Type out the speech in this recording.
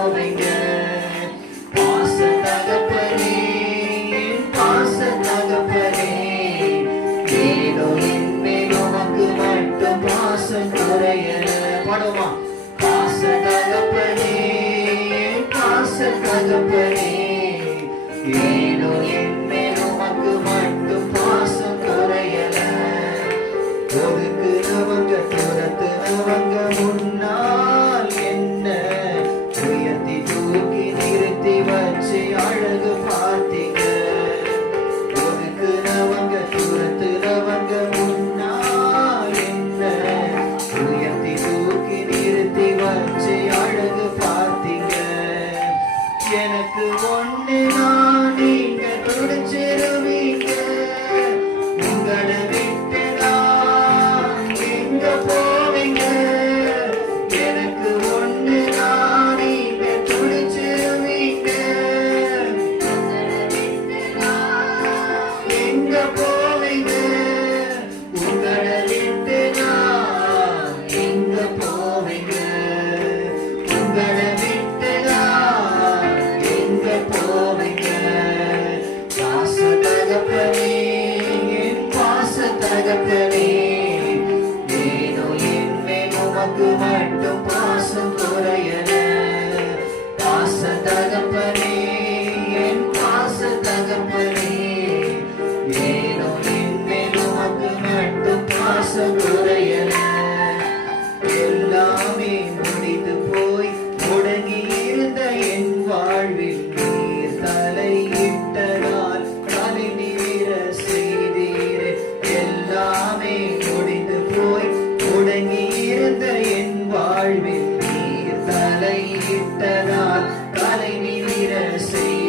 போவீங்க. பாச தகப்பனே, பாச தகப்பனே, ஏனோ என்மேல் உமக்கு மட்டும் பாசம் குறையல. பாடுமா? பாச தகப்பனே, பாச தகப்பனே, ஏனோ என்மேல் உமக்கு மட்டும் பாசம் குறையல. ஒதுக்குனவங்க துரத்துனவங்க முன்னால் என்ன உயர்த்தி தூக்கி நிறுத்தி வச்சு அழகு பார்த்தீங்க. ஒதுக்குனவங்க துரத்துனவங்க முன்னால் என்ன உயர்த்தி தூக்கி நிறுத்தி வச்சு அழகு பார்த்தீங்க. எனக்கு ஒண்ணு நான் நீங்க துடிச்சிருவீங்க. உங்களை விட்டு நான் எங்க போவீங்க. எனக்கு ஒண்ணு நான் நீங்க துடிச்சிருவீங்க. எங்க போவீங்க. உங்களை விட்டு நான் எங்க போவீங்க. உங்களை விட்டு நான் எங்க போவீங்க. பாச தகப்பனே, என் பாச தகப்பனே, ஏனோ என்மேல் உமக்கு மட்டும் பாசம் குறையல. பாச தகப்பனே, என் பாச தகப்பனே, ஏனோ என்மேல் உமக்கு மட்டும் பாசம் குறையல. எல்லாமே முடிந்து போய் முடங்கி இருந்த என் வாழ்வில் நீர் தலையிட்டதால் தலை நீர செய்தீர். எல்லாமே முடிந்து போய் முடங்கி இருந்த என் வாழ்வில் நீர் தலையிட்டதால் தலை நீர செய்தீர்.